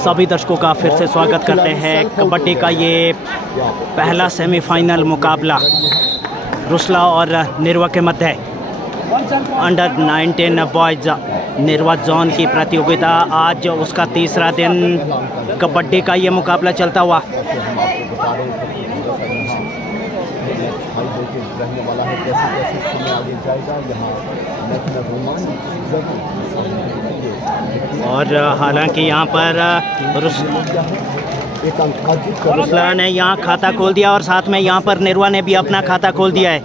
सभी दर्शकों का फिर से स्वागत करते हैं। कबड्डी का ये पहला सेमीफाइनल मुकाबला रुसला और निरवा के मध्य अंडर 19 बॉयज़ निरवा जोन की प्रतियोगिता। आज उसका तीसरा दिन कबड्डी का ये मुकाबला चलता हुआ। और हालांकि यहाँ पर रुसला ने यहाँ खाता खोल दिया और साथ में यहाँ पर निरवा ने भी अपना खाता खोल दिया है।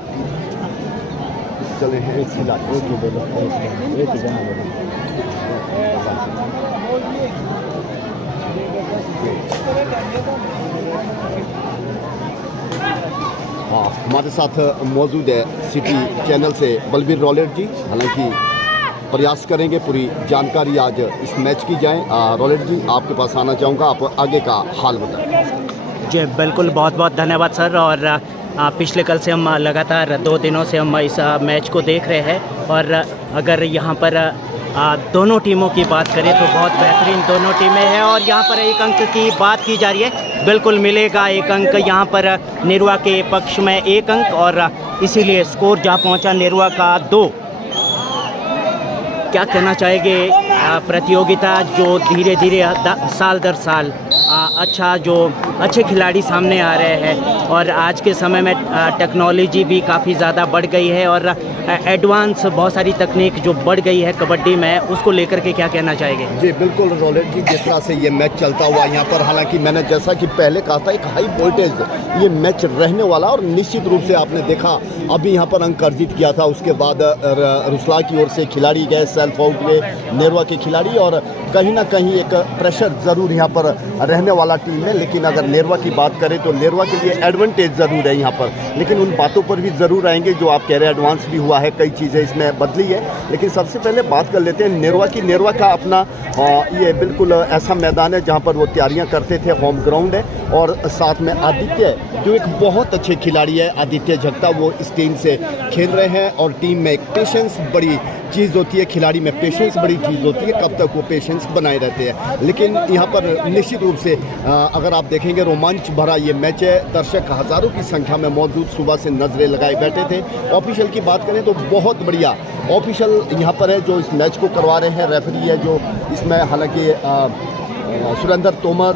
हाँ, हमारे साथ मौजूद है सिटी चैनल से बलबीर रॉलेट जी। हालांकि प्रयास करेंगे पूरी जानकारी आज इस मैच की जाए। रॉलेट जी, आपके पास आना चाहूँगा, आप आगे का हाल बताएं। जी बिल्कुल, बहुत बहुत धन्यवाद सर। और पिछले कल से हम लगातार 2 दिनों से हम इस मैच को देख रहे हैं। और अगर यहाँ पर दोनों टीमों की बात करें तो बहुत बेहतरीन दोनों टीमें हैं। और यहाँ पर एक अंक की बात की जा रही है, बिल्कुल मिलेगा एक अंक यहाँ पर निरवा के पक्ष में 1 अंक। और इसीलिए स्कोर जा पहुँचा निरवा का 2। क्या कहना चाहेंगे प्रतियोगिता जो धीरे धीरे साल दर साल अच्छे खिलाड़ी सामने आ रहे हैं। और आज के समय में टेक्नोलॉजी भी काफ़ी ज़्यादा बढ़ गई है और एडवांस बहुत सारी तकनीक जो बढ़ गई है कबड्डी में, उसको लेकर के क्या कहना चाहेंगे? जी बिल्कुल रॉलेट जी, जिस तरह से ये मैच चलता हुआ यहाँ पर, हालांकि मैंने जैसा कि पहले कहा था, एक हाई वोल्टेज ये मैच रहने वाला। और निश्चित रूप से आपने देखा अभी यहाँ पर अंक अर्जित किया था, उसके बाद रुसला की ओर से खिलाड़ी गए, सेल्फ आउट हुए नेरवा के खिलाड़ी। और कहीं ना कहीं एक प्रेशर ज़रूर यहाँ पर रहने वाला टीम है। लेकिन अगर नेरवा की बात करें तो नेरवा के लिए एडवांटेज ज़रूर है यहाँ पर। लेकिन उन बातों पर भी ज़रूर आएंगे जो आप कह रहे हैं, एडवांस भी हुआ है, कई चीज़ें इसमें बदली है। लेकिन सबसे पहले बात कर लेते हैं नेरवा की। नेरवा का अपना ये बिल्कुल ऐसा मैदान है जहाँ पर वो तैयारियाँ करते थे, होम ग्राउंड है। और साथ में आदित्य जो एक बहुत अच्छे खिलाड़ी है, आदित्य झगता, वो इस टीम से खेल रहे हैं। और टीम में एक पेशेंस बड़ी चीज़ होती है, खिलाड़ी में पेशेंस बड़ी चीज़ होती है, कब तक वो पेशेंस बनाए रहते हैं। लेकिन यहाँ पर निश्चित रूप से अगर आप देखेंगे रोमांच भरा ये मैच है। दर्शक हज़ारों की संख्या में मौजूद, सुबह से नज़रें लगाए बैठे थे। ऑफिशियल की बात करें तो बहुत बढ़िया ऑफिशियल यहाँ पर है जो इस मैच को करवा रहे हैं। रेफरी है जो इसमें, हालांकि सुरेंद्र तोमर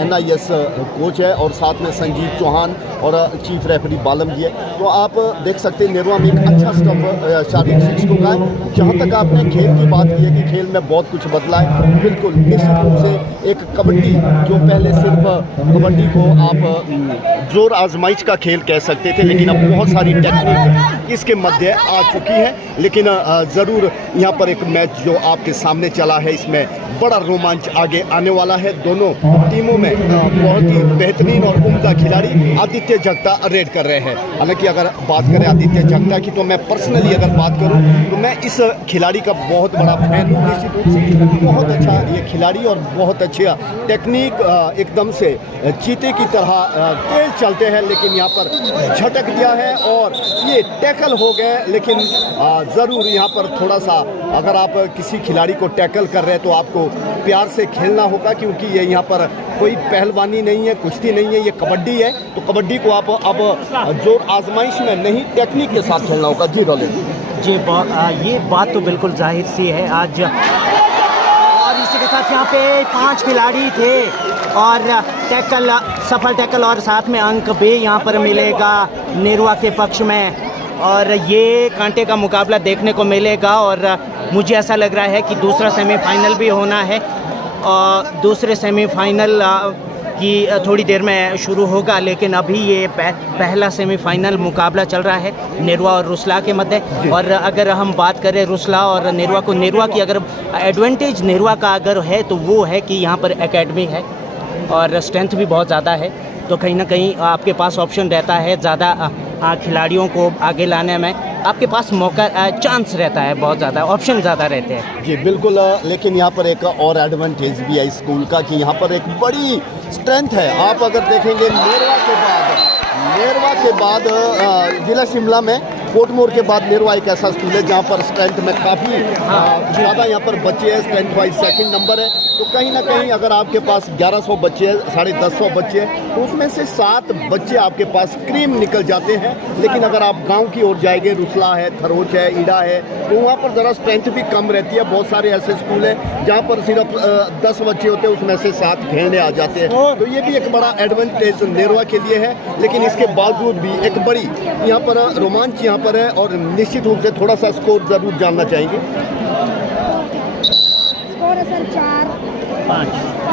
NIS कोच है और साथ में संजीव चौहान और चीफ रेफरी बालम जी है। तो आप देख सकते हैं नेरवा में एक अच्छा स्टफ शारीरिक शिक्षकों का है। जहाँ तक आपने खेल की बात की है कि खेल में बहुत कुछ बदला है, बिल्कुल निश्चित रूप से एक कबड्डी जो पहले सिर्फ कबड्डी को आप जोर आजमाइश का खेल कह सकते थे, लेकिन अब बहुत सारी टेक्निक इसके मध्य आ चुकी है। लेकिन ज़रूर यहाँ पर एक मैच जो आपके सामने चला है, इसमें बड़ा रोमांच आगे आने वाला है। दोनों टीमों में बहुत ही बेहतरीन और उम्दा खिलाड़ी आदित्य झगता रेड कर रहे हैं। हालांकि अगर बात करें आदित्य झगता की, तो मैं पर्सनली अगर बात करूं तो मैं इस खिलाड़ी का बहुत बड़ा फैन हूं। निश्चित रूप से बहुत अच्छा ये खिलाड़ी और बहुत अच्छा टेक्निक, एकदम से चीते की तरह तेज चलते हैं। लेकिन यहाँ पर झटक दिया है और ये टैकल हो गए। लेकिन ज़रूर यहाँ पर थोड़ा सा, अगर आप किसी खिलाड़ी को टैकल कर रहे हैं तो आपको प्यार से खेलना होगा, क्योंकि ये यहाँ पर कोई पहलवानी नहीं है, कुश्ती नहीं है, ये कबड्डी है। तो कबड्डी को आप अब जोर आजमाइश में नहीं, टेक्निक के साथ खेलना होगा। जी रॉलेट जी, ये बात तो बिल्कुल जाहिर सी है आज। और इसी के साथ यहाँ पे 5 खिलाड़ी थे और टैकल, सफल टैकल और साथ में अंक भी यहाँ पर मिलेगा नेरवा के पक्ष में। और ये कांटे का मुकाबला देखने को मिलेगा। और मुझे ऐसा लग रहा है कि दूसरा सेमीफाइनल भी होना है और दूसरे सेमीफाइनल की थोड़ी देर में शुरू होगा। लेकिन अभी ये पहला सेमीफाइनल मुकाबला चल रहा है नेरवा और रुसला के मध्य। और अगर हम बात करें रुसला और नेरवा को, नेरवा की अगर एडवांटेज नेरवा का अगर है तो वो है कि यहाँ पर एकेडमी है और स्ट्रेंथ भी बहुत ज़्यादा है। तो कहीं ना कहीं आपके पास ऑप्शन रहता है ज़्यादा खिलाड़ियों को आगे लाने में, आपके पास मौका, चांस रहता है, बहुत ज़्यादा ऑप्शन ज़्यादा रहते हैं। जी बिल्कुल। लेकिन यहाँ पर एक और एडवांटेज भी है स्कूल का कि यहाँ पर एक बड़ी स्ट्रेंथ है। आप अगर देखेंगे नेरवा के बाद जिला शिमला में कोटमोर के बाद नेरवा एक ऐसा स्कूल है जहाँ पर स्ट्रेंथ में काफ़ी ज़्यादा यहाँ पर बच्चे हैं, स्ट्रेंथ वाइज सेकंड नंबर है। तो कहीं ना कहीं अगर आपके पास 1100 बच्चे हैं, 150 बच्चे हैं, तो उसमें से 7 बच्चे आपके पास क्रीम निकल जाते हैं। लेकिन अगर आप गांव की ओर जाएंगे, रुसला है, थरोच है, ईड़ा है, तो वहाँ पर ज़रा स्ट्रेंथ भी कम रहती है। बहुत सारे ऐसे स्कूल हैं जहाँ पर सिर्फ 10 बच्चे होते हैं, उसमें से 7 घेरने आ जाते हैं। तो ये भी एक बड़ा एडवांटेज नेरवा के लिए है। लेकिन इसके बावजूद भी एक बड़ी यहाँ पर रोमांच यहाँ पर है और निश्चित रूप से थोड़ा सा स्कोर ज़रूर जानना चाहेंगे। स्कोर है सर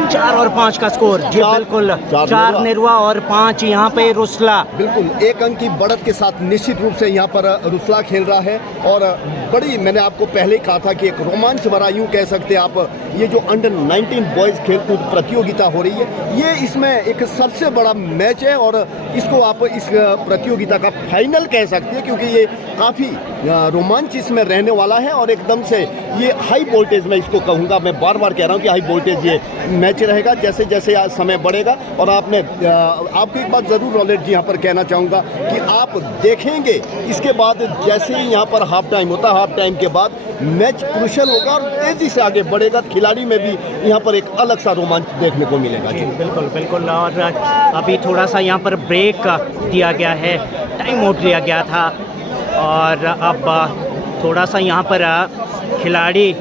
4 और 5 का स्कोर जी, बिल्कुल 4 नेरवा और 5 यहाँ पे रुसला। बिल्कुल 1 अंक की बढ़त के साथ निश्चित रूप से यहाँ पर रुसला खेल रहा है। और बड़ी, मैंने आपको पहले कहा था कि एक रोमांच भरा, यूँ कह सकते हैं आप, ये जो अंडर 19 बॉयज़ खेलकूद प्रतियोगिता हो रही है, ये इसमें एक सबसे बड़ा मैच है। और इसको आप इस प्रतियोगिता का फाइनल कह सकते हैं, क्योंकि ये काफ़ी रोमांच इसमें रहने वाला है। और एकदम से ये हाई वोल्टेज, मैं इसको कहूँगा, मैं बार बार कह रहा हूँ कि हाई वोल्टेज ये मैच रहेगा जैसे जैसे आज समय बढ़ेगा। और आपको एक बात ज़रूर रॉलेट जी यहाँ पर कहना चाहूँगा कि आप देखेंगे इसके बाद जैसे ही यहाँ पर हाफ टाइम होता है, हाफ टाइम के बाद मैच क्रूशल होगा और तेज़ी से आगे बढ़ेगा। खिलाड़ी में भी यहाँ पर एक अलग सा रोमांच देखने को मिलेगा जी। बिल्कुल बिल्कुल। और अभी थोड़ा सा यहाँ पर ब्रेक दिया गया है, टाइम आउट लिया गया था। और अब थोड़ा सा यहाँ पर खिलाड़ी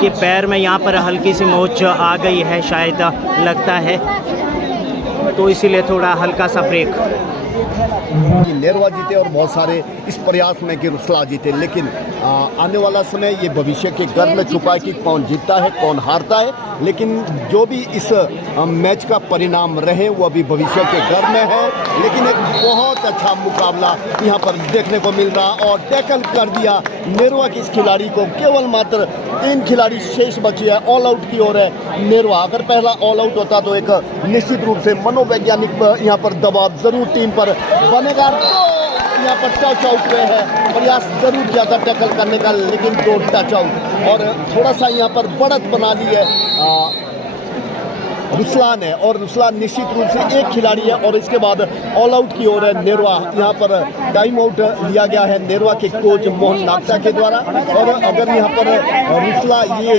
के पैर में यहाँ पर हल्की सी मोच आ गई है शायद, लगता है, तो इसीलिए थोड़ा हल्का सा ब्रेक। नेरवा जीते और बहुत सारे इस प्रयास में कि रुसला जीते, लेकिन आने वाला समय ये भविष्य के घर में छुपा है कि कौन जीतता है, कौन हारता है। लेकिन जो भी इस मैच का परिणाम रहे वो अभी भविष्य के घर में है। लेकिन एक बहुत अच्छा मुकाबला यहाँ पर देखने को मिल रहा और टैकल कर दिया नेरवा की इस खिलाड़ी को। केवल मात्र 3 खिलाड़ी शेष बचे हैं, ऑल आउट की ओर है नेरवा। अगर पहला ऑल आउट होता तो एक निश्चित रूप से मनोवैज्ञानिक यहाँ पर दबाव जरूर टीम पर बनेगा। तो यहाँ पर टच आउट हुए हैं, प्रयास जरूर किया था टैकल करने का, लेकिन 2 टच आउट और थोड़ा सा यहाँ पर बढ़त बना ली है रुसलान है। और रुसलान निश्चित रूप से एक खिलाड़ी है और इसके बाद ऑल आउट की ओर है नेरवा। यहाँ पर टाइम आउट लिया गया है नेरवा के कोच मोहन नागटा के द्वारा। और अगर यहाँ पर रुसला ये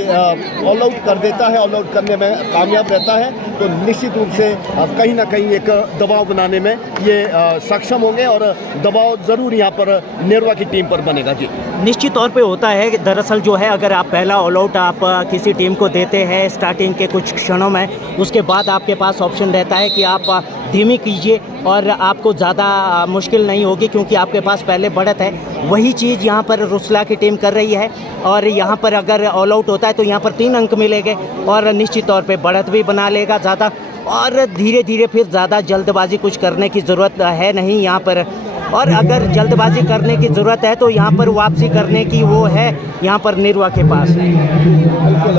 ऑल आउट कर देता है, ऑल आउट करने में कामयाब रहता है, तो निश्चित रूप से कहीं ना कहीं एक दबाव बनाने में ये सक्षम होंगे और दबाव ज़रूर यहाँ पर नेरवा की टीम पर बनेगा जी। निश्चित तौर पे होता है। दरअसल जो है, अगर आप पहला ऑल आउट आप किसी टीम को देते हैं स्टार्टिंग के कुछ क्षणों में, उसके बाद आपके पास ऑप्शन रहता है कि आप धीमी कीजिए और आपको ज़्यादा मुश्किल नहीं होगी, क्योंकि आपके पास पहले बढ़त है। वही चीज़ यहाँ पर रुसला की टीम कर रही है। और यहाँ पर अगर ऑल आउट होता है तो यहाँ पर 3 अंक मिलेंगे और निश्चित तौर पे बढ़त भी बना लेगा ज़्यादा। और धीरे धीरे फिर ज़्यादा जल्दबाजी कुछ करने की ज़रूरत है नहीं यहाँ पर। और अगर जल्दबाजी करने की ज़रूरत है तो यहाँ पर वापसी करने की वो है यहाँ पर नेरवा के पास। बिल्कुल,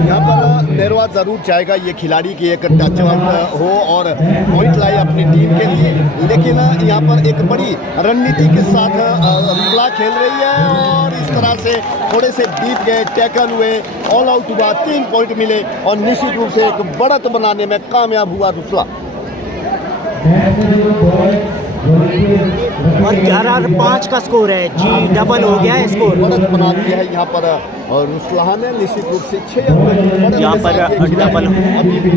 यहाँ पर नेरवा ज़रूर चाहेगा ये खिलाड़ी की एक टच आउट हो और पॉइंट लाए अपनी टीम के लिए। लेकिन यहाँ पर एक बड़ी रणनीति के साथ रुसला खेल रही है और इस तरह से थोड़े से डीप गए, टैकल हुए, ऑल आउट हुआ, 3 पॉइंट मिले और निश्चित रूप से एक बढ़त बनाने में कामयाब हुआ रुसला। और 11 और 5 का स्कोर है जी, डबल हो गया है स्कोर। बढ़त बना दिया है यहाँ पर और रुसला ने निश्चित रूप से 6 अंक यहाँ पर डबल अभी भी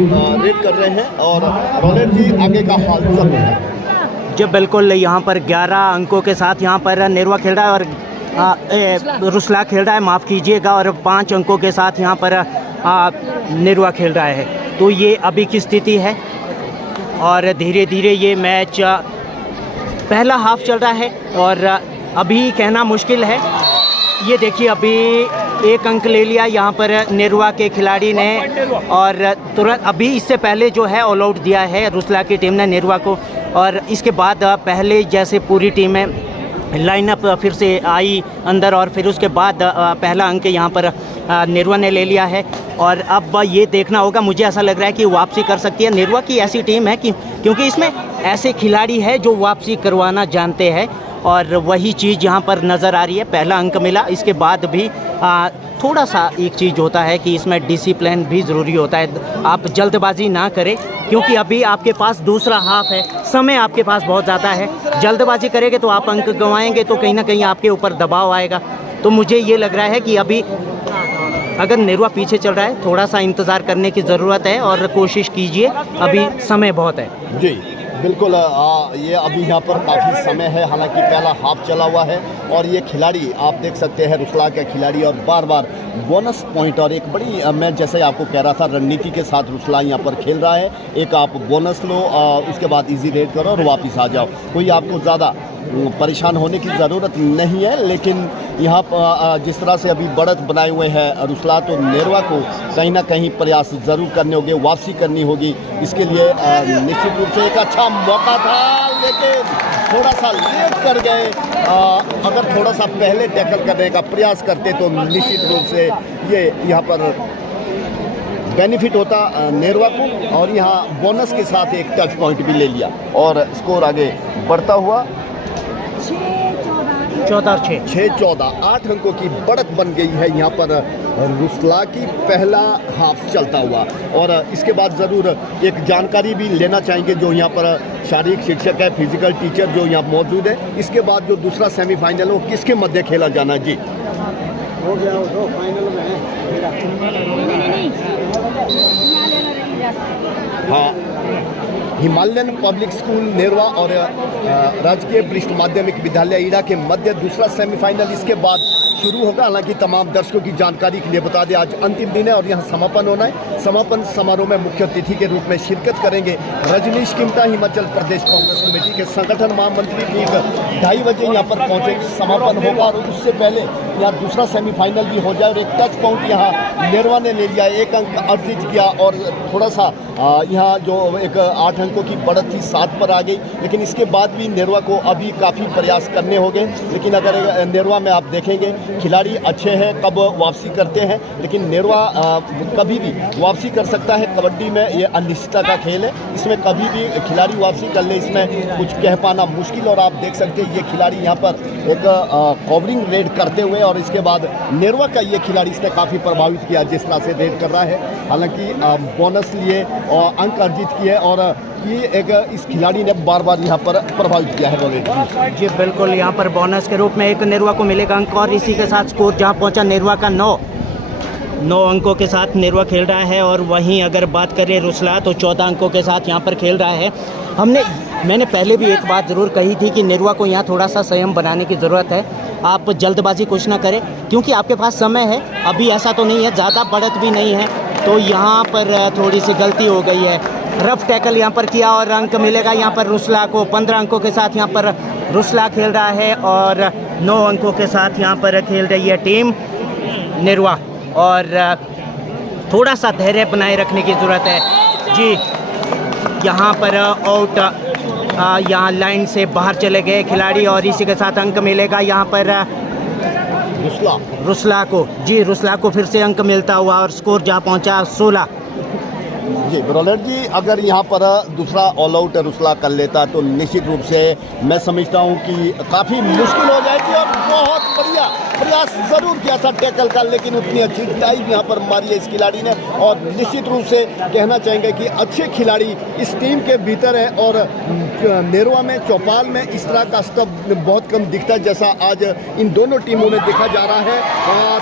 रेड कर रहे हैं। और रॉलेट जी आगे का हाल चल रहा है जब बिल्कुल यहाँ पर 11 अंकों के साथ यहाँ पर नेरवा खेल रहा है और रुसला खेल रहा है, माफ़ कीजिएगा, और 5 अंकों के साथ यहाँ पर नेरवा खेल रहा है। तो ये अभी की स्थिति है और धीरे धीरे ये मैच पहला हाफ चल रहा है और अभी कहना मुश्किल है। ये देखिए अभी 1 अंक ले लिया यहाँ पर नेरवा के खिलाड़ी ने और तुरंत अभी इससे पहले जो है ऑल आउट दिया है रुसला की टीम ने नेरवा को। और इसके बाद पहले जैसे पूरी टीमें लाइनअप फिर से आई अंदर और फिर उसके बाद पहला अंक यहाँ पर नेरवा ने ले लिया है। और अब ये देखना होगा, मुझे ऐसा लग रहा है कि वापसी कर सकती है। नेरवा की ऐसी टीम है कि क्योंकि इसमें ऐसे खिलाड़ी हैं जो वापसी करवाना जानते हैं और वही चीज़ यहाँ पर नज़र आ रही है। पहला अंक मिला, इसके बाद भी थोड़ा सा एक चीज़ होता है कि इसमें डिसिप्लिन भी ज़रूरी होता है। आप जल्दबाजी ना करें क्योंकि अभी आपके पास दूसरा हाफ है, समय आपके पास बहुत ज़्यादा है। जल्दबाजी करेंगे तो आप अंक गंवाएंगे तो कहीं ना कहीं आपके ऊपर दबाव आएगा। तो मुझे ये लग रहा है कि अभी अगर नेरवा पीछे चल रहा है, थोड़ा सा इंतज़ार करने की ज़रूरत है और कोशिश कीजिए, अभी समय बहुत है। जी बिल्कुल, ये अभी यहाँ पर काफ़ी समय है, हालांकि पहला हाफ चला हुआ है और ये खिलाड़ी आप देख सकते हैं रुसला का खिलाड़ी और बार बार बोनस पॉइंट और एक बड़ी मैं जैसे आपको कह रहा था रणनीति के साथ रुसला यहाँ पर खेल रहा है। एक आप बोनस लो, उसके बाद इजी रेड करो और वापस आ जाओ। कोई आपको ज़्यादा परेशान होने की ज़रूरत नहीं है, लेकिन यहाँ पर जिस तरह से अभी बढ़त बनाए हुए हैं रुसला, तो नेरवा को कहीं ना कहीं प्रयास ज़रूर करने होंगे, वापसी करनी होगी। इसके लिए निश्चित रूप से एक अच्छा मौका था, लेकिन थोड़ा सा लेट कर गए। अगर थोड़ा सा पहले टैकल करने का प्रयास करते तो निश्चित रूप से ये यहाँ पर बेनिफिट होता नेरवा को, और यहाँ बोनस के साथ एक टच पॉइंट भी ले लिया और स्कोर आगे बढ़ता हुआ 6-14 8 अंकों की बढ़त बन गई है यहाँ पर रुसला की पहला हाफ चलता हुआ। और इसके बाद ज़रूर एक जानकारी भी लेना चाहेंगे जो यहाँ पर शारीरिक शिक्षक है, फिजिकल टीचर जो यहाँ मौजूद है। इसके बाद जो दूसरा सेमीफाइनल हो किसके मध्य खेला जाना? जी हो गया, वो फाइनल में है। हाँ, हिमालयन पब्लिक स्कूल नेरवा और राजकीय वरिष्ठ माध्यमिक विद्यालय ईड़ा के मध्य दूसरा सेमीफाइनल इसके बाद शुरू होगा। हालांकि तमाम दर्शकों की जानकारी के लिए बता दें, आज अंतिम दिन है और यहाँ समापन होना है। समापन समारोह में मुख्य अतिथि के रूप में शिरकत करेंगे रजनीश किमटा, हिमाचल प्रदेश कांग्रेस कमेटी के संगठन महामंत्री। ठीक 2:30 बजे यहाँ पर पहुँचेंगे, समापन होगा और उससे पहले यहाँ दूसरा सेमीफाइनल भी हो जाए। और एक टच पॉइंट यहाँ नेरवा ने ले लिया, 1 अंक अर्जित किया और थोड़ा सा यहाँ जो एक 8 अंकों की बढ़त थी 7 पर आ गई। लेकिन इसके बाद भी नेरवा को अभी काफ़ी प्रयास करने होंगे। लेकिन अगर नेरवा में आप देखेंगे खिलाड़ी अच्छे हैं, कब वापसी करते हैं, लेकिन नेरवा कभी भी वापसी कर सकता है। कबड्डी में ये अनिश्चितता का खेल है, इसमें कभी भी खिलाड़ी वापसी कर ले, इसमें कुछ कह पाना मुश्किल। और आप देख सकते हैं ये खिलाड़ी यहाँ पर एक कवरिंग रेड करते हुए, और इसके बाद नेरवा का ये खिलाड़ी इसने काफ़ी प्रभावित किया जिस तरह से रेड कर रहा है। हालांकि बोनस लिए और अंक अर्जित किए और ये एक इस खिलाड़ी ने बार बार यहाँ पर प्रभावित किया है। जी बिल्कुल, यहाँ पर बोनस के रूप में एक नेरवा को मिलेगा अंक और इसी के साथ स्कोर जहाँ पहुँचा नेरवा का 9 अंकों के साथ नेरवा खेल रहा है। और वहीं अगर बात करें रुसला तो 14 अंकों के साथ यहाँ पर खेल रहा है। मैंने पहले भी एक बात ज़रूर कही थी कि नेरवा को यहाँ थोड़ा सा संयम बनाने की ज़रूरत है। आप जल्दबाजी कुछ ना करें क्योंकि आपके पास समय है, अभी ऐसा तो नहीं है, ज़्यादा बढ़त भी नहीं है। तो यहाँ पर थोड़ी सी गलती हो गई है, रफ टैकल यहाँ पर किया और अंक मिलेगा यहाँ पर रुसला को। 15 अंकों के साथ यहाँ पर रुसला खेल रहा है और 9 अंकों के साथ यहाँ पर खेल रही है टीम नेरवा। और थोड़ा सा धैर्य बनाए रखने की ज़रूरत है। जी यहाँ पर आउट, यहाँ लाइन से बाहर चले गए खिलाड़ी और इसी के साथ अंक मिलेगा यहाँ पर रुसला को। जी रुसला को फिर से अंक मिलता हुआ और स्कोर जहाँ पहुँचा 16। जी ब्रॉलर जी, अगर यहाँ पर दूसरा ऑल आउट रुसला कर लेता तो निश्चित रूप से मैं समझता हूँ कि काफ़ी मुश्किल हो जाएगी। और बहुत बढ़िया प्रयास ज़रूर किया था टैकल का, लेकिन उतनी अच्छी टाइम यहाँ पर मारी है इस खिलाड़ी ने। और निश्चित रूप से कहना चाहेंगे कि अच्छे खिलाड़ी इस टीम के भीतर है। और नेरवा में, चौपाल में इस तरह का स्टफ बहुत कम दिखता है जैसा आज इन दोनों टीमों में देखा जा रहा है।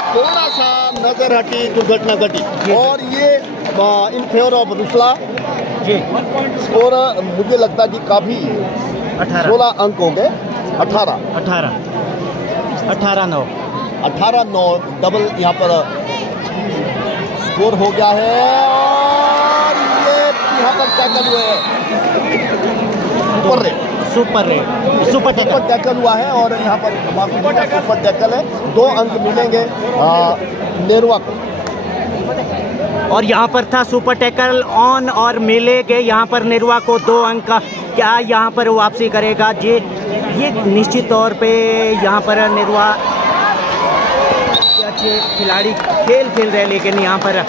थोड़ा सा नज़र हटी, दुर्घटना घटी और ये इन फेवर ऑफ रुसला। जी स्कोर मुझे लगता है कि काफ़ी 16 अंक हो गए। 18-9 डबल यहाँ पर स्कोर हो गया है। और ये यहाँ पर टैकल हुए सुपर टैकल हुआ है और यहाँ पर सुपर टैकल है। 2 अंक मिलेंगे नेरवा को। और यहाँ पर था सुपर टैकल ऑन और मिलेंगे यहाँ पर नेरवा को 2 अंक। क्या यहाँ पर वापसी करेगा? जी ये निश्चित तौर पे यहाँ पर नेरवा अच्छे खिलाड़ी खेल रहे हैं, लेकिन यहाँ पर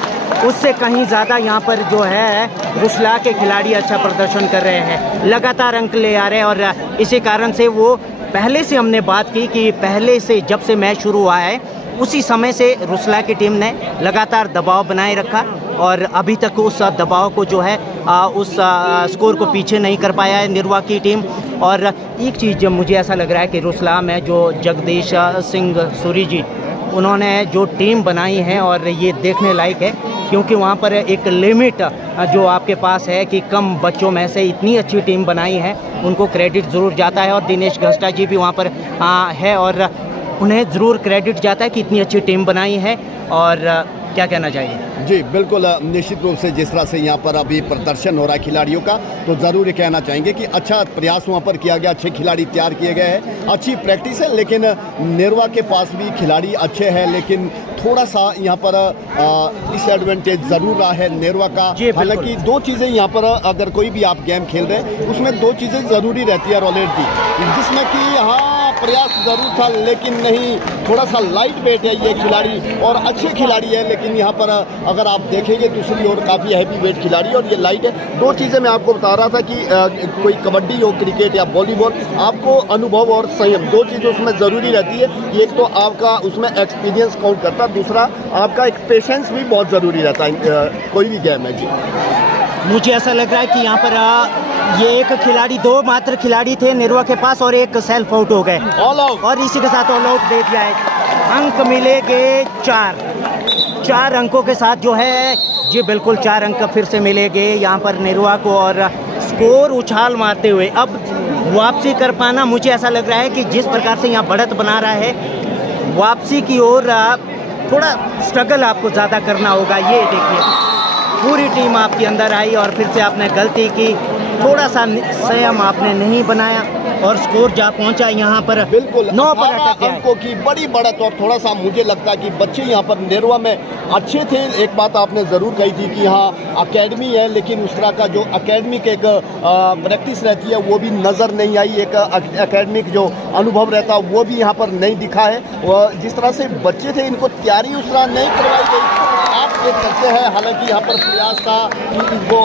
उससे कहीं ज़्यादा यहाँ पर जो है रुसला के खिलाड़ी अच्छा प्रदर्शन कर रहे हैं, लगातार अंक ले आ रहे हैं और इसी कारण से वो पहले से हमने बात की कि पहले से जब से मैच शुरू हुआ है उसी समय से रुसला की टीम ने लगातार दबाव बनाए रखा और अभी तक उस दबाव को जो है उस स्कोर को पीछे नहीं कर पाया है निर्वा की टीम। और एक चीज़ जब मुझे ऐसा लग रहा है कि रुसला में जो जगदीश सिंह सूरी जी उन्होंने जो टीम बनाई है और ये देखने लायक है, क्योंकि वहाँ पर एक लिमिट जो आपके पास है कि कम बच्चों में से इतनी अच्छी टीम बनाई है, उनको क्रेडिट ज़रूर जाता है। और दिनेश घस्टा जी भी वहाँ पर है और उन्हें ज़रूर क्रेडिट जाता है कि इतनी अच्छी टीम बनाई है। और क्या कहना चाहिए? जी बिल्कुल, निश्चित रूप से जिस तरह से यहाँ पर अभी प्रदर्शन हो रहा है खिलाड़ियों का, तो ज़रूर ये कहना चाहेंगे कि अच्छा प्रयास वहाँ पर किया गया, अच्छे खिलाड़ी तैयार किए गए हैं, अच्छी प्रैक्टिस है। लेकिन नेरवा के पास भी खिलाड़ी अच्छे हैं, लेकिन थोड़ा सा यहाँ पर डिसएडवांटेज ज़रूर रहा है नेरवा का। हालांकि दो चीज़ें यहाँ पर अगर कोई भी आप गेम खेल रहे हैं उसमें दो चीज़ें ज़रूरी रहती है रोलेट की, जिसमें कि हाँ प्रयास ज़रूर था लेकिन नहीं, थोड़ा सा लाइट वेट है ये खिलाड़ी और अच्छे खिलाड़ी है, लेकिन यहाँ पर अगर आप देखेंगे दूसरी ओर काफ़ी हैवी वेट खिलाड़ी और ये लाइट है। दो चीज़ें मैं आपको बता रहा था कि कोई कबड्डी हो, क्रिकेट या वॉलीबॉल, आपको अनुभव और संयम दो चीज़ें उसमें ज़रूरी रहती है। एक तो आपका उसमें एक्सपीरियंस काउंट करता है, दूसरा आपका एक पेशेंस भी बहुत ज़रूरी रहता है कोई भी गेम है। जी मुझे ऐसा लग रहा है कि यहाँ पर ये एक खिलाड़ी, दो मात्र खिलाड़ी थे नेरवा के पास और एक सेल्फ आउट हो गए ऑल आउट, और इसी के साथ ऑल आउट दे दिया है। अंक मिलेंगे 4 अंकों के साथ जो है जी बिल्कुल 4 अंक फिर से मिलेंगे यहाँ पर नेरवा को। और स्कोर उछाल मारते हुए अब वापसी कर पाना, मुझे ऐसा लग रहा है कि जिस प्रकार से यहाँ बढ़त बना रहा है वापसी की ओर थोड़ा स्ट्रगल आपको ज़्यादा करना होगा। ये देखिए पूरी टीम आपके अंदर आई और फिर से आपने गलती की, थोड़ा सा संयम आपने नहीं बनाया और स्कोर जा पहुंचा यहाँ पर बिल्कुल 9 पर अटक गया। अंकों की बड़ी बढ़त और थोड़ा सा मुझे लगता है कि बच्चे यहाँ पर नेरवा में अच्छे थे। एक बात आपने ज़रूर कही थी कि हाँ अकेडमी है, लेकिन उस तरह का जो अकेडमिक एक प्रैक्टिस रहती है वो भी नज़र नहीं आई, एक अकेडमिक जो अनुभव रहता वो भी यहाँ पर नहीं दिखा है। जिस तरह से बच्चे थे इनको तैयारी उस तरह नहीं करवाई गई, आप देख सकते हैं। हालांकि यहाँ पर प्रयास था कि इनको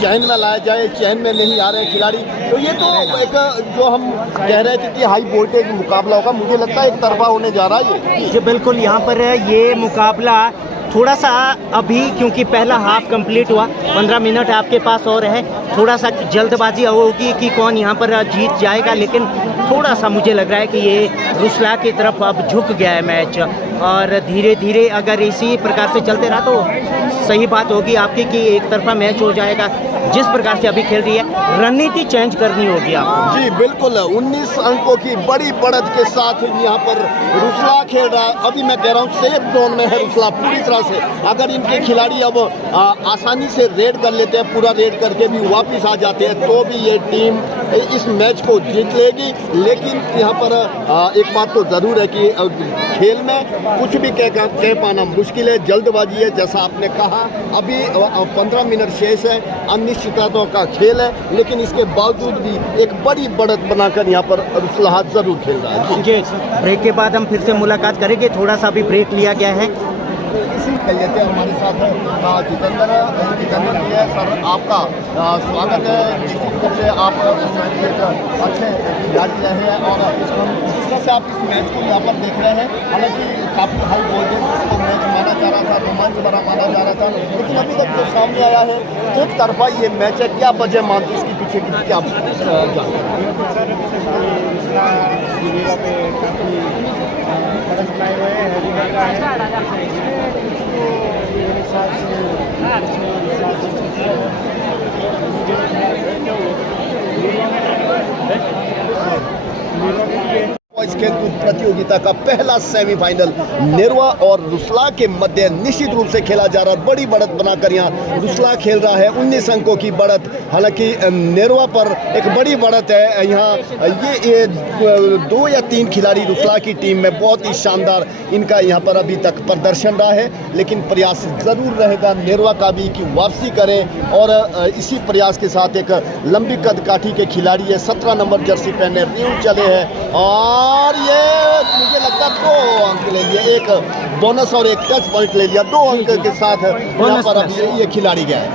चैन में लाया जाए, चैन में नहीं आ रहे खिलाड़ी, तो ये तो एक जो हम कह रहे थे कि हाई वोल्टेज मुकाबला होगा, मुझे लगता है एक तरफा होने जा रहा है ये। बिल्कुल यहाँ पर ये मुकाबला थोड़ा सा अभी, क्योंकि पहला हाफ कंप्लीट हुआ, 15 मिनट आपके पास और है, थोड़ा सा जल्दबाजी होगी कि कौन यहाँ पर जीत जाएगा। लेकिन थोड़ा सा मुझे लग रहा है कि ये रुसला की तरफ अब झुक गया है मैच और धीरे धीरे अगर इसी प्रकार से चलते रहा तो सही बात होगी आपकी कि एक तरफा मैच हो जाएगा। जिस प्रकार से अभी खेल रही है रणनीति चेंज करनी होगी आपको। जी बिल्कुल, 19 अंकों की बड़ी बढ़त के साथ यहाँ पर रुसला खेल रहा है। अभी मैं कह रहा हूँ सेफ जोन में है रुसला पूरी तरह से। अगर इनके खिलाड़ी अब आसानी से रेड कर लेते हैं, पूरा रेड करके भी वापस आ जाते हैं, तो भी ये टीम इस मैच को जीत लेगी। लेकिन यहाँ पर एक बात तो ज़रूर है कि खेल में कुछ भी कह पाना मुश्किल है, जल्दबाजी है। जैसा आपने कहा अभी 15 मिनट शेष है, अनिश्चितताओं का खेल है, लेकिन इसके बावजूद भी एक बड़ी बढ़त बनाकर यहाँ पर रुसला ज़रूर खेल रहा है। जी ब्रेक के बाद हम फिर से मुलाकात करेंगे, थोड़ा सा भी ब्रेक लिया गया है। इसी कर लेते हैं। हमारे साथ जितेंद्र जी है। सर आपका स्वागत है। निश्चित रूप से आप एक अच्छे खिलाड़ी रहे हैं और जिस तरह से आप इस मैच को यहाँ पर देख रहे हैं, हालांकि काफ़ी हाई वोल्टेज इसको मैच माना जा रहा था, रोमांच भरा माना जा रहा था, लेकिन अभी तक जो सामने आया है एक तरफा ये मैच है। क्या वजह मानते इसके पीछे की क्या इस खेलकूद प्रतियोगिता का पहला सेमीफाइनल नेरवा और रुसला के मध्य निश्चित रूप से खेला जा रहा है। बड़ी बढ़त बनाकर यहाँ रुसला खेल रहा है, 19 अंकों की बढ़त। हालांकि नेरवा पर एक बड़ी बढ़त है। यहाँ ये 2 या 3 खिलाड़ी रुसला की टीम में बहुत ही शानदार इनका यहाँ पर अभी तक प्रदर्शन रहा है, लेकिन प्रयास ज़रूर रहेगा नेरवा का भी कि वापसी करें। और इसी प्रयास के साथ एक लंबी कद काठी के खिलाड़ी है, 17 नंबर जर्सी पहने रील चले हैं और ये मुझे लगता है 2 अंक ले लिए, एक बोनस और एक टच पॉइंट ले लिया, 2 अंक के साथ यहाँ पर अभी ये खिलाड़ी गया है।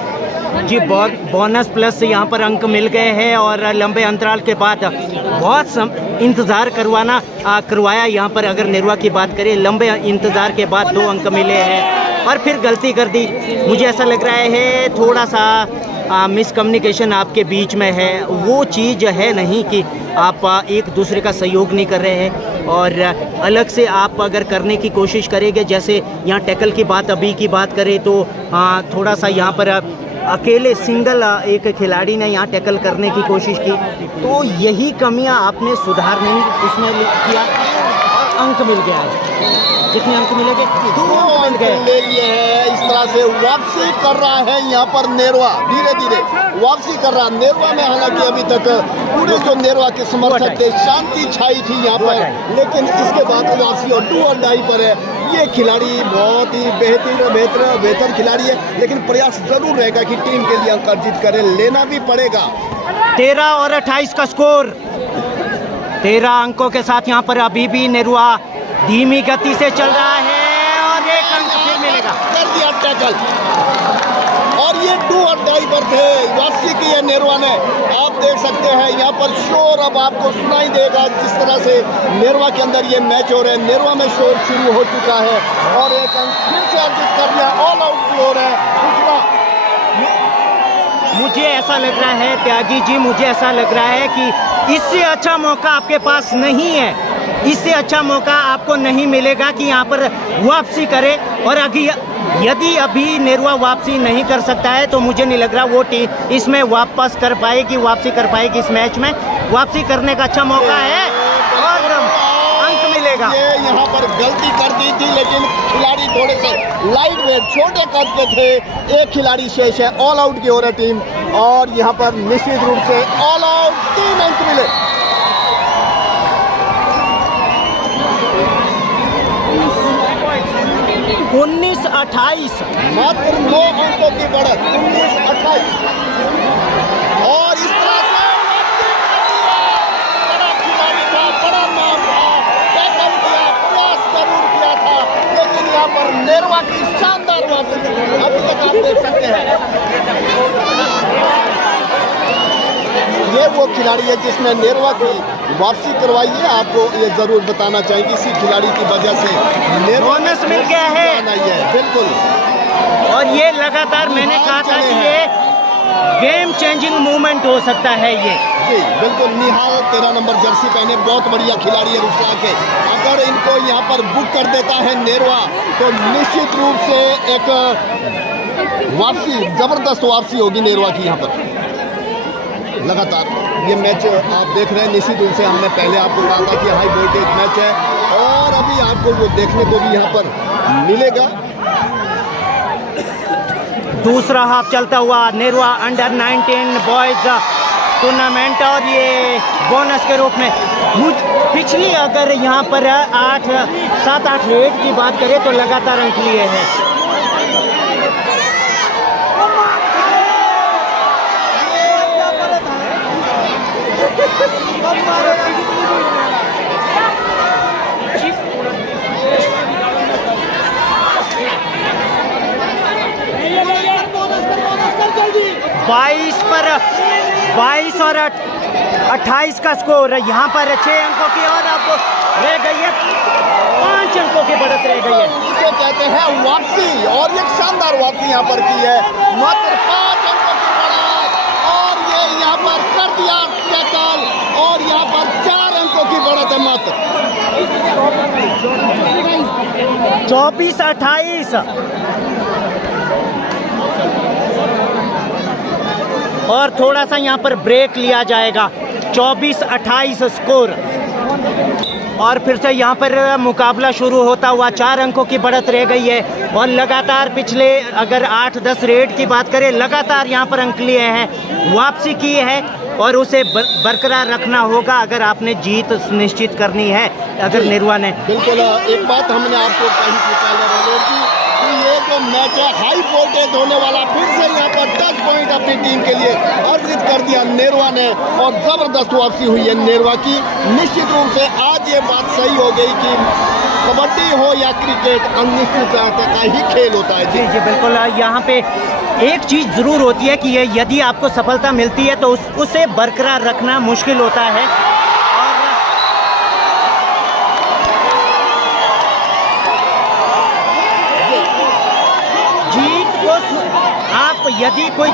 जी बोनस प्लस यहाँ पर अंक मिल गए हैं और लंबे अंतराल के बाद बहुत इंतज़ार करवाया यहाँ पर। अगर नेरवा की बात करें, लंबे इंतज़ार के बाद 2 अंक मिले हैं और फिर गलती कर दी। मुझे ऐसा लग रहा है थोड़ा सा मिसकम्युनिकेशन आपके बीच में है। वो चीज़ है नहीं कि आप एक दूसरे का सहयोग नहीं कर रहे हैं और अलग से आप अगर करने की कोशिश करेंगे, जैसे यहाँ टैकल की बात अभी की बात करें तो थोड़ा सा यहाँ पर अकेले सिंगल एक खिलाड़ी ने यहाँ टैकल करने की कोशिश की, तो यही कमियाँ आपने सुधार नहीं उसमें किया और अंक मिल गया है। कितने अंक मिलेंगे? 2 अंक मिल गए। ले लिए हैं। इस तरह से वापसी कर रहा है यहाँ पर नेरवा, धीरे धीरे वापसी कर रहा है नेरवा में। हालांकि अभी तक पूरे जो नेरवा के समर्थक थे, शांति छाई थी यहाँ पर, लेकिन इसके बाद वापसी और 2 और डाई पर है। ये खिलाड़ी बहुत ही बेहतर खिलाड़ी है, लेकिन प्रयास जरूर रहेगा कि टीम के लिए अंक अर्जित करे, लेना भी पड़ेगा। 13 और 28 का स्कोर, 13 अंकों के साथ यहाँ पर अभी भी नेरवा धीमी गति से चल रहा है और 1 अंक फिर मिलेगा। कर दिया टैकल और ये 2 और डाई पर थे। वापसी की है नेरवा ने। आप देख सकते हैं यहाँ पर शोर अब आपको सुनाई देगा जिस तरह से नेरवा के अंदर ये मैच हो रहा है। नेरवा में शोर शुरू हो चुका है और 1 अंक फिर से अर्जित कर दिया। ऑल आउट की ओर है दूसरा। मुझे ऐसा लग रहा है त्यागी जी, मुझे ऐसा लग रहा है कि इससे अच्छा मौका आपके पास नहीं है। इससे अच्छा मौका आपको नहीं मिलेगा कि यहाँ पर वापसी करे। और यदि अभी नेरवा वापसी नहीं कर सकता है तो मुझे नहीं लग रहा वो टीम इसमें वापस कर पाएगी, वापसी कर पाएगी। इस मैच में वापसी करने का अच्छा मौका है और अंक मिलेगा। ये यहाँ पर गलती कर दी थी, लेकिन खिलाड़ी थोड़े से लाइट वेट छोटे कद के थे। 1 खिलाड़ी शेष है। ऑल आउट की ओर है टीम और यहाँ पर निश्चित रूप से ऑल आउट। 3 अंक मिले। 19-28 मात्र 2 अंकों की बढ़त। 19-28 और इस तरह से बड़ा खिलाड़ी था, बड़ा नाम था, टैकल किया, प्रयास जरूर किया था, लेकिन यहाँ पर नेरवा की शानदार वापसी अभी तक आप देख सकते हैं। ये वो खिलाड़ी है जिसने नेरवा की वापसी करवाई है। आपको ये जरूर बताना चाहिए, इसी खिलाड़ी की वजह से बोनस मिल गया है। बिल्कुल। और ये लगातार मैंने कहा था कि ये गेम चेंजिंग मूवमेंट हो सकता है। ये जी बिल्कुल। निहाल 13 नंबर जर्सी पहने बहुत बढ़िया खिलाड़ी है रुस्ला के। अगर इनको यहाँ पर बुक कर देता है नेरवा तो निश्चित रूप से एक वापसी, जबरदस्त वापसी होगी नेरवा की यहाँ पर। लगातार ये मैच आप देख रहे हैं। निश्चित रूप से हमने पहले आपको कहा था कि हाई वोल्टेज मैच है और अभी आपको वो देखने को भी यहाँ पर मिलेगा। दूसरा हाफ चलता हुआ नेरवा अंडर 19 बॉयज टूर्नामेंट और ये बोनस के रूप में पिछली अगर यहाँ पर 7-8 रेट की बात करें तो लगातार अंक लिए हैं। पर 22 और 28 का स्कोर। यहाँ पर 6 अंकों की और अब रह गई है 5 अंकों की बढ़त रह गई है। इसे कहते हैं वापसी और एक शानदार वापसी यहाँ पर की है। मात्र 5 अंकों की बढ़त और ये यहाँ पर कर दिया टैकल और यहाँ पर 4 अंकों की बढ़त है मात्र। 24-28 और थोड़ा सा यहाँ पर ब्रेक लिया जाएगा। 24-28 स्कोर और फिर से यहाँ पर मुकाबला शुरू होता हुआ 4 अंकों की बढ़त रह गई है और लगातार पिछले अगर 8-10 रेड की बात करें लगातार यहाँ पर अंक लिए हैं, वापसी की है और उसे बरकरार रखना होगा अगर आपने जीत सुनिश्चित करनी है। अगर नेरवा ने बिल्कुल एक बात हमने आपको कही थी पहले कि ये जो मैच है हाई वोल्टेज होने वाला, फिर से यहाँ पर टच पॉइंट अपनी टीम के लिए अर्जित कर दिया नेरवा ने और ज़बरदस्त वापसी हुई है नेरवा की। निश्चित रूप से आज ये बात सही हो गई कि कबड्डी कबड्डी हो या क्रिकेट, अनिश्चितता का ही खेल होता है। जी जी बिल्कुल। यहाँ पे एक चीज़ ज़रूर होती है कि ये यदि आपको सफलता मिलती है तो उसे बरकरार रखना मुश्किल होता है। यदि कोई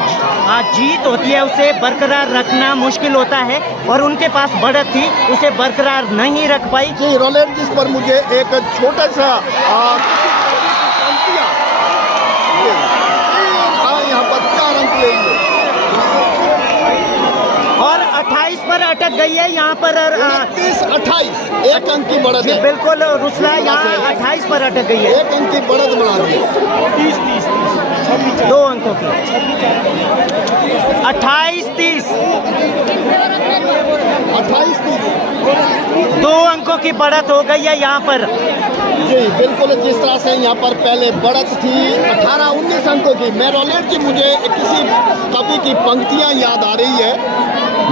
जीत होती है उसे बरकरार रखना मुश्किल होता है और उनके पास बढ़त थी, उसे बरकरार नहीं रख पाई। जी रोलेट, जिस पर मुझे एक छोटा सा यहाँ पर 4 अंक ले लिए और 28 पर अटक गई है यहाँ पर। 29-28 1 अंक की बढ़त है। बिल्कुल रुसला यहाँ 28 पर अटक गई है। 1 अंक की बढ़त बढ़ा दी। 2 अंकों की 28-30 2 अंकों की बढ़त हो गई है यहाँ पर। जी बिल्कुल, जिस तरह से यहाँ पर पहले बढ़त थी 18-19 अंकों की। मेरोलेट जी, मुझे किसी कवि की पंक्तियाँ याद आ रही है,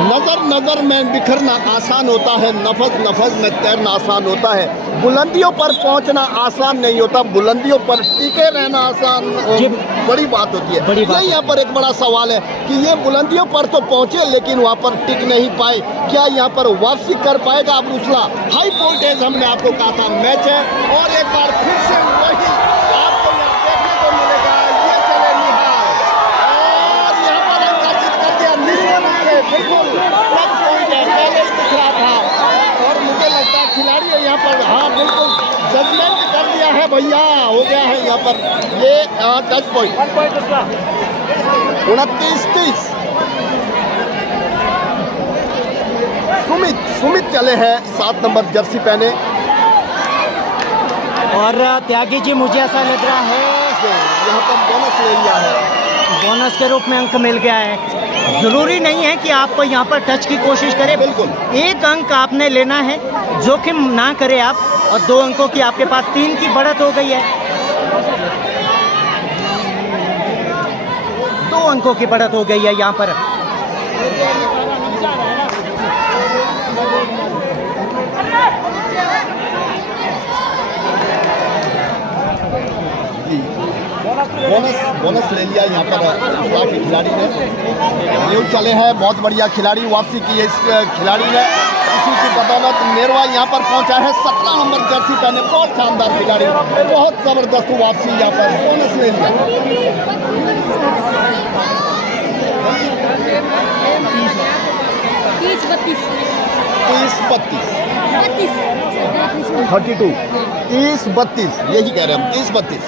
नजर नजर में बिखरना आसान होता है, नफस नफस में तैरना आसान होता है, बुलंदियों पर पहुंचना आसान नहीं होता, बुलंदियों पर टिके रहना आसान बड़ी बात होती है। बड़ी बात। यहाँ पर एक बड़ा सवाल है कि ये बुलंदियों पर तो पहुंचे लेकिन वहाँ पर टिक नहीं पाए, क्या यहाँ पर वापसी कर पाएगा अब रुसला? हाई वोल्टेज हमने आपको कहा था मैच है और एक बार फिर से वही आपको यहाँ देखने को मिलेगा। ये चले निहाल और यहाँ पर आकर्षित कर दिया बिल्कुल प्लस पॉइंट है, पहले ही दिख रहा था और मुझे लगता है खिलाड़ी है यहाँ पर, हाँ बिल्कुल जजमेंट कर दिया है भैया, हो गया है यहाँ पर ये 10 पॉइंट 29-30। सुमित चले हैं 7 नंबर जर्सी पहने और त्यागी जी मुझे ऐसा लग रहा है यहाँ पर बोनस ले लिया है, बोनस के रूप में अंक मिल गया है। ज़रूरी नहीं है कि आप यहाँ पर टच की कोशिश करें, बिल्कुल 1 अंक आपने लेना है, जोखिम ना करें आप। और 2 अंकों की आपके पास 3 की बढ़त हो गई है, 2 अंकों की बढ़त हो गई है यहाँ पर। बोनस ले लिया यहाँ पर काफी खिलाड़ी ने। न्यू चले हैं, बहुत बढ़िया खिलाड़ी वापसी की है इस खिलाड़ी ने, इसी की बदौलत नेरवा यहाँ पर पहुंचा है 17 नंबर जर्सी पहने, बहुत शानदार खिलाड़ी, बहुत जबरदस्त वापसी यहाँ पर, बोनस ले लिया। 30-32 यही कह रहे हैं हम, 30-32।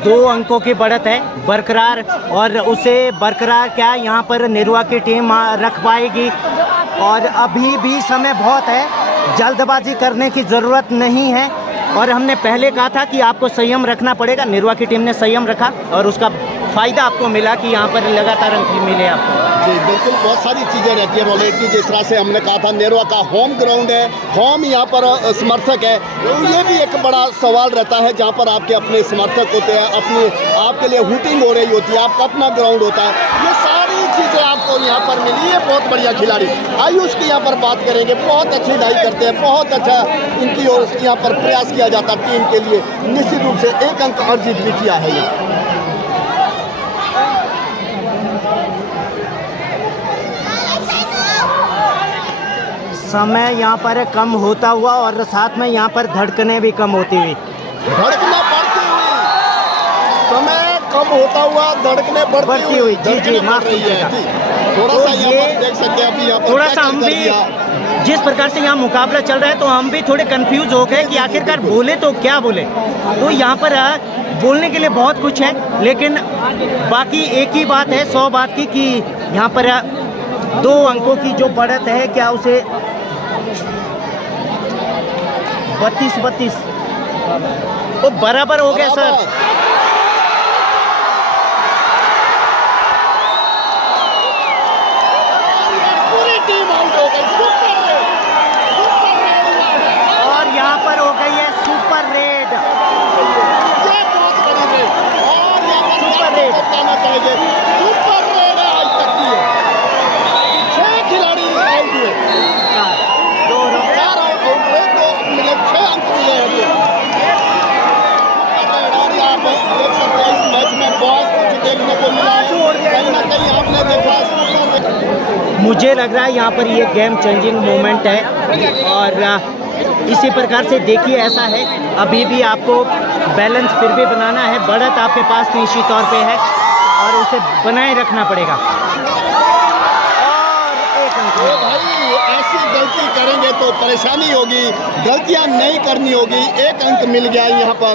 2 अंकों की बढ़त है बरकरार और उसे बरकरार क्या यहाँ पर नेरुआ की टीम रख पाएगी। और अभी भी समय बहुत है, जल्दबाजी करने की ज़रूरत नहीं है। और हमने पहले कहा था कि आपको संयम रखना पड़ेगा, नेरुआ की टीम ने संयम रखा और उसका फ़ायदा आपको मिला कि यहाँ पर लगातार अंक मिले आपको। जी बिल्कुल, बहुत सारी चीज़ें रहती है रोलेट की, जिस तरह से हमने कहा था नेरवा का होम ग्राउंड है, होम यहाँ पर समर्थक है, ये भी एक बड़ा सवाल रहता है जहाँ पर आपके अपने समर्थक होते हैं, अपनी आपके लिए हुटिंग हो रही होती है, आपका अपना ग्राउंड होता है, ये सारी चीज़ें आपको यहाँ पर मिली है। बहुत बढ़िया खिलाड़ी आयुष की यहाँ पर बात करेंगे, बहुत अच्छी डाई करते हैं, बहुत अच्छा इनकी ओर से यहाँ पर प्रयास किया जाता है टीम के लिए, निश्चित रूप से 1 अंक अर्जित भी किया है ये। समय यहाँ पर कम होता हुआ और साथ में यहाँ पर धड़कनें भी कम होती हुई, धड़कने बढ़ती हुई, समय कम होता हुआ धड़कने बढ़ती हुई। जी जी माफ कीजिएगा, थोड़ा सा ये देख सकते हैं अभी यहाँ पर थोड़ा सा हम भी जिस प्रकार से यहाँ मुकाबला चल रहा है तो हम भी थोड़े कंफ्यूज हो गए कि आखिरकार बोले तो क्या बोले। तो यहाँ पर बोलने के लिए बहुत कुछ है, लेकिन बाकी एक ही बात है 100 बात की कि यहाँ पर 2 अंकों की जो बढ़त है, क्या उसे 32 वो बराबर हो गया सर। पूरी टीम आउट हो गई, और यहाँ पर हो गई है सुपर रेड, ये बहुत बड़ी रेड, और यहाँ पर सुपर रेड, बताना चाहिए सुपर रेड है आज तक मुझे लग रहा है यहाँ पर ये गेम चेंजिंग मोमेंट है और इसी प्रकार से देखिए ऐसा है अभी भी आपको बैलेंस फिर भी बनाना है। बढ़त आपके पास निश्चित तौर पे है और उसे बनाए रखना पड़ेगा। और एक अंक भाई ऐसी गलती करेंगे तो परेशानी होगी, गलतियां नहीं करनी होगी। एक अंक मिल गया यहाँ पर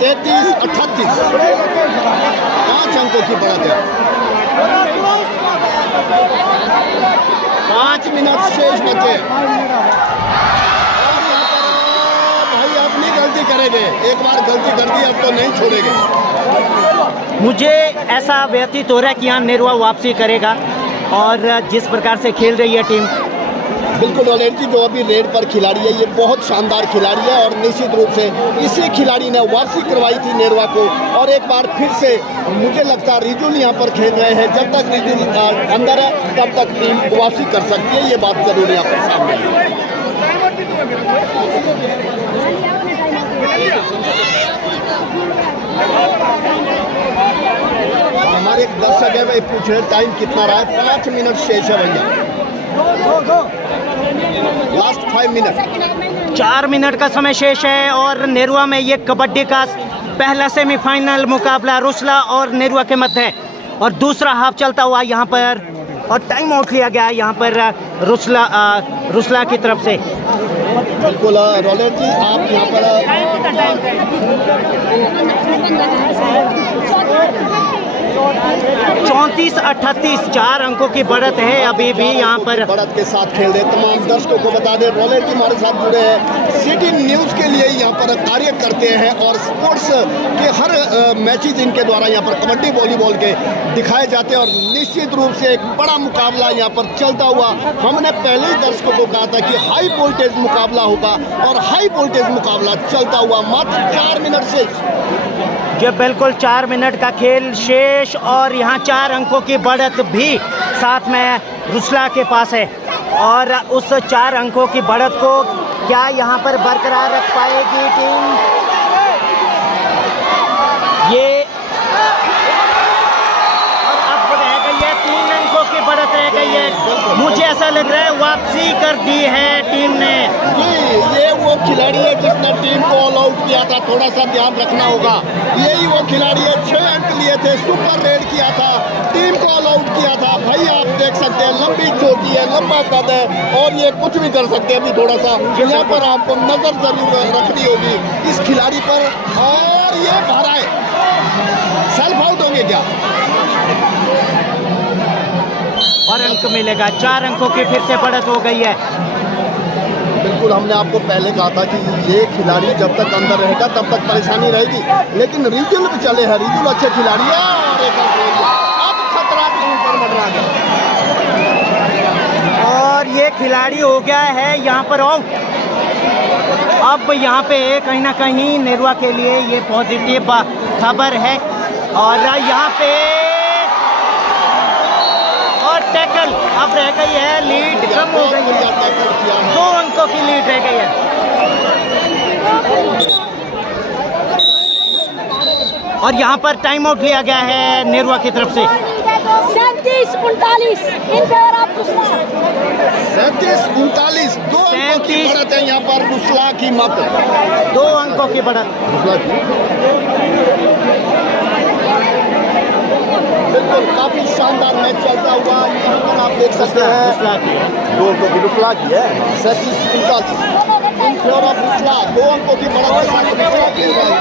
33-38, 5 अंकों की बढ़त है। 5 मिनट शेष बचे। भाई अपनी गलती करेंगे, एक बार गलती कर दी अब तो नहीं छोड़ेंगे। मुझे ऐसा व्यतीत हो रहा है कि यहाँ नेरुआ वापसी करेगा और जिस प्रकार से खेल रही है टीम। बिल्कुल रॉलेट जी, जो अभी रेड पर खिलाड़ी है ये बहुत शानदार खिलाड़ी है और निश्चित रूप से इसी खिलाड़ी ने वापसी करवाई थी नेरुआ को। और एक बार फिर से मुझे लगता है रिजुल यहाँ पर खेल रहे हैं। जब तक रिजुल अंदर है तब तक टीम वापसी कर सकती है, ये बात जरूर यहाँ पर सामने है। हमारे एक दर्शक है भाई पूछ रहे टाइम कितना रहा है। 5 मिनट शेष है भैया, लास्ट 5 मिनट। 4 मिनट का समय शेष है और नेरुआ में ये कबड्डी का पहला सेमीफाइनल मुकाबला रुसला और नेरुआ के मध्य है और दूसरा हाफ चलता हुआ यहाँ पर और टाइम आउट लिया गया यहाँ पर रुसला की तरफ से। बिल्कुल रॉलेट जी, आप यहाँ पर 34-38, 4 अंकों की बढ़त है अभी भी यहाँ पर। बढ़त के साथ खेल रहे तमाम दर्शकों को बता दें रॉलेट जी हमारे साथ जुड़े हैं, सिटी न्यूज़ के लिए यहाँ पर कार्य करते हैं और स्पोर्ट्स के हर मैचेज इनके द्वारा यहाँ पर कबड्डी वॉलीबॉल के दिखाए जाते हैं और निश्चित रूप से एक बड़ा मुकाबला यहाँ पर चलता हुआ। हमने पहले ही दर्शकों को कहा था कि हाई वोल्टेज मुकाबला होगा और हाई वोल्टेज मुकाबला चलता हुआ। मात्र 4 मिनट से जो बिल्कुल 4 मिनट का खेल शेष और यहाँ 4 अंकों की बढ़त भी साथ में रुसला के पास है और उस 4 अंकों की बढ़त को क्या यहाँ पर बरकरार रख पाएगी टीम? ये और अब रह गई है 3 अंकों की बढ़त रह गई है। मुझे ऐसा लग रहा है वापसी कर दी है टीम ने। ये वो खिलाड़ी है जिसने टीम को ऑल आउट किया था, थोड़ा सा ध्यान रखना होगा। यही वो खिलाड़ी है, 6 अंक लिए थे, सुपर रेड किया था, टीम को ऑल आउट किया था। भाई आप देख सकते हैं लंबी चोटी है, लंबा कद है और ये कुछ भी कर सकते हैं। अभी थोड़ा सा यहाँ पर आपको नजर जरूर रखनी होगी इस खिलाड़ी पर। और ये भरा है, सेल्फ आउट होंगे क्या? और अंक मिलेगा, 4 अंकों की फिर से बढ़त हो गई है। बिल्कुल, हमने आपको पहले कहा था कि ये खिलाड़ी जब तक अंदर रहेगा तब तक परेशानी रहेगी, लेकिन रिजुल भी चले हैं। रिजुल अच्छे खिलाड़ी है और अब खतरा के ऊपर मंडरा गया और ये खिलाड़ी हो गया है यहाँ पर आउट। अब यहाँ पे कहीं ना कहीं नेरुआ के लिए ये पॉजिटिव खबर है और यहाँ पे और टैकल अब रह गई है, लीड कम हो गई है, 2 अंकों की लीड रह गई है। और यहाँ पर टाइम आउट लिया गया है नेरुआ की तरफ से। 37-39 इन फेवर ऑफ रुसला। 37-39, 2 अंकों की बढ़त है यहाँ पर रुसला की मत। 2 अंकों की बढ़त रुसला की बिल्कुल काफी शानदार मैच चलता हुआ यहाँ पर आप देख सकते हैं। रुसला की 2 अंकों की रुसला की है, 37-39 इन फेवर ऑफ रुसला। 2 अंकों की बढ़त के साथ रुसला खेल रहा है।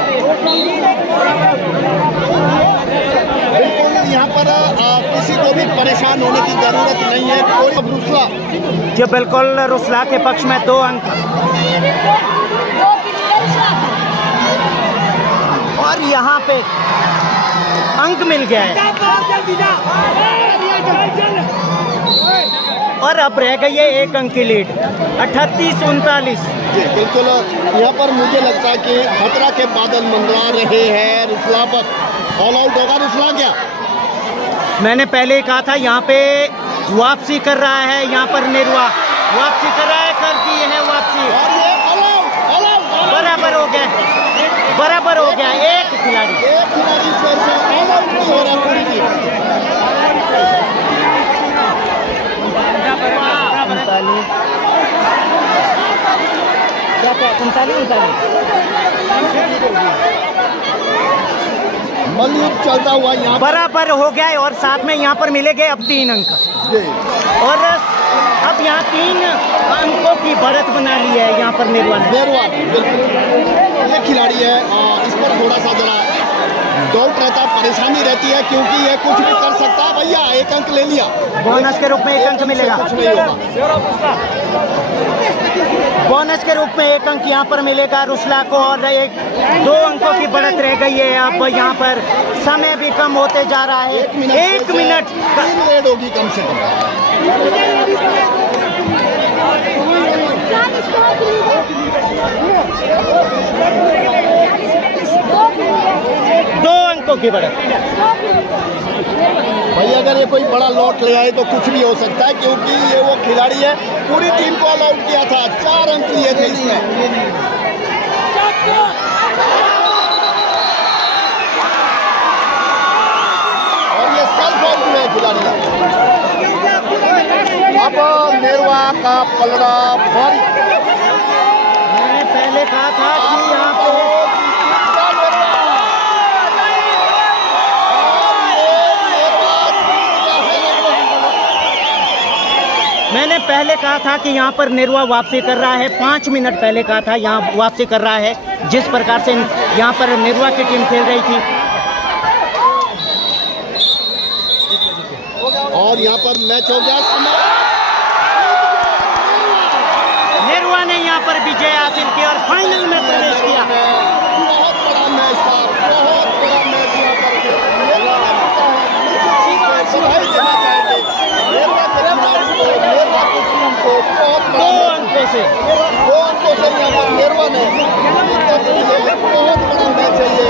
बिल्कुल यहाँ पर किसी को भी परेशान होने की जरूरत नहीं है। कोई रुसला जो बिल्कुल रुसला के पक्ष में 2 अंक और यहाँ पे अंक मिल गया है और अब रह गई है 1 अंक की लीड, 38-39। जी बिल्कुल, यहाँ पर मुझे लगता है कि खतरा के बादल मंडरा रहे हैं रुसला पर। ऑल आउट होगा रुसला क्या? मैंने पहले ही कहा था यहाँ पे वापसी कर रहा है, यहाँ पर नेरुआ वापसी कर रहा है, कर दी है वापसी और ये ऑल आउट बराबर हो गया, बराबर हो गया। एक खिलाड़ी फिर से ऑल आउट नहीं हो रहा पूरी टीम। मलयुद्ध चलता हुआ यहाँ बराबर हो गया है और साथ में यहाँ पर मिले गए अब 3 अंक जी। और अब यहाँ 3 अंकों की बढ़त बना ली है यहाँ पर नेरवा ने। बिल्कुल ये खिलाड़ी है, इस पर थोड़ा सा जरा डाउट रहता, परेशानी रहती है क्योंकि ये कुछ भी कर सकता है। भैया 1 अंक ले लिया, बोनस के रूप में 1 अंक मिलेगा। कुछ नहीं होगा। बोनस के रूप में 1 अंक यहाँ पर मिलेगा रुसला को और 2 अंकों की बढ़त रह गई है। अब यहाँ पर समय भी कम होते जा रहा है। 1 मिनट 3 रेड होगी कम से कम। दो अंकों की बढ़त। भाई अगर ये कोई बड़ा लॉट ले आए तो कुछ भी हो सकता है क्योंकि ये वो खिलाड़ी है, पूरी टीम को ऑल आउट किया था, 4 अंक लिए थे इसने। और ये सेल्फ आउट हुए खिलाड़ी। अब नेरवा का पलड़ा भारी। मैंने पहले कहा था कि यहाँ पे मैंने पहले कहा था कि यहाँ पर नेरवा वापसी कर रहा है। 5 मिनट पहले कहा था यहाँ वापसी कर रहा है। जिस प्रकार से यहाँ पर नेरवा की टीम खेल रही थी और यहाँ पर मैच हो गया। नेरवा ने यहाँ पर विजय हासिल की और फाइनल में प्रवेश किया। बहुत बड़ा मैच था, बहुत बड़ा मैच यहाँ पर बधाई देना चाहेंगे नेरवा के खिलाड़ी को, नेरवा की टीम को। बहुत 2 अंकों से यहाँ पर नेरवा ने बहुत बड़ा मैच है ये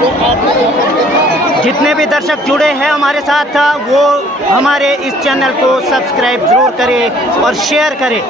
जो आपने यहाँ पर देखा। जितने भी दर्शक जुड़े हैं हमारे साथ वो हमारे इस चैनल को सब्सक्राइब जरूर करें और शेयर करें।